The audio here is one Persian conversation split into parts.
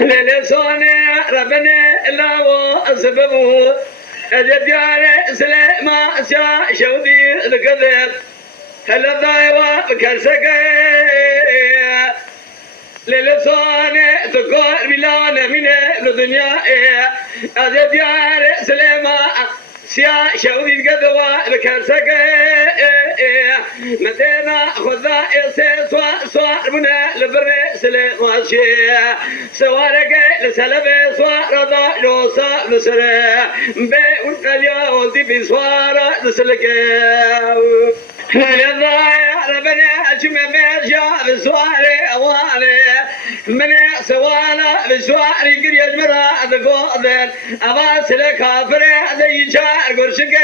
للسوني ربنا الله أسببه أجدار سليما شودي الكذب هل الضايوة كرسكي للسوني تقول بلانا من الدنيا أجدار سليما شودي الكذب بكرسكي مدينة خذا صار منا لبري سليما شيء سوارك لسلبي صار ضا لوصا لسري بيقول اليوم دي بصوارا لسلك يا ربنا أجمع بيرجع بسواري أوالي من سوالا بسواري قري أجمرا ذقودن أباس لكافري ذي شار قرشكي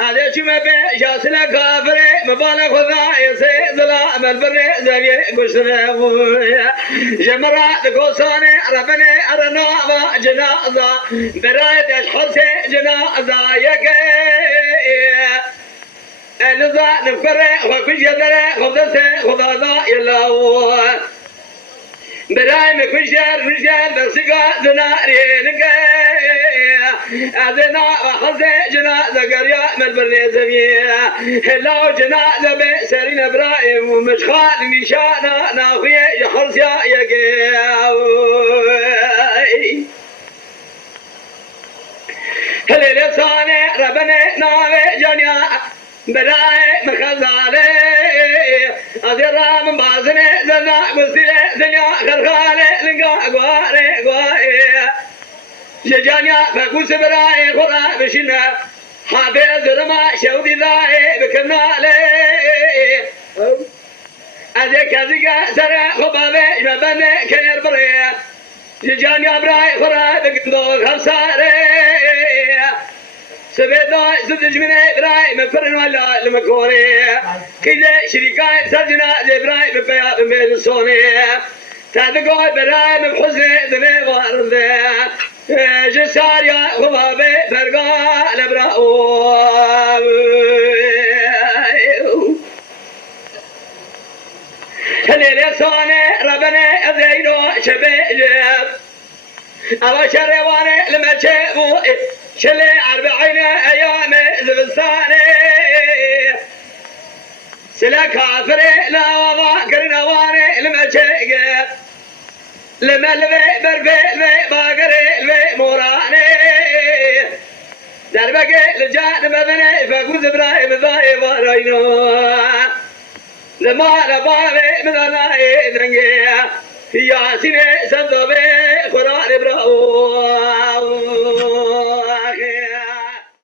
هذا شما بيجا سلكافري مبالغ خذا يسيد لا مالبري زبي قشري جمرا ذقوصاني ربنا أرنا جنازة برايد أشخصي جنازة يكي نزا نفكره وكل جدره خبزته خبزا يلاو براي مكل شهر برسقا زناري نكي أذنا وخزي جنا زكريا ملبرني زميا هلاو جنا زبي سرين إبراهيم ومشخال نشانا ناخيه يحرس يا يكي هلي لساني ربنا ناوي جنيا براي مخزالي أذيرا من بازني زنا مسيلي زنيا خرخالي لنقا قواري جانيا فكوس براي خورا بشنا حافظ رما شودي ذاي بكنالي أذيك أذيك سرع خبابي مبني كير بري جانيا براي خورا بكندور خمساري سبيدا صدق من إبراهيم مفرن ولا المكوري كذا شريكان سجنا إبراهيم بيا بميل الصوني تدقوا إبراهيم بحزن ذني وارده جسار يا خبابي فرقا لبراو هلي صوني ربنا أذينو شبيب أبا شرواني لما شافوا شلي 40 أيام زبستاني سلا كافري لا وضع كرنا واني لما شيقه لما لبي بربي باقري لبي موراني دربقي لجان مبني فقوز إبراهيم ذاي وارينو لما لبابي مذنائي ذنقي في ياسيني سندوبي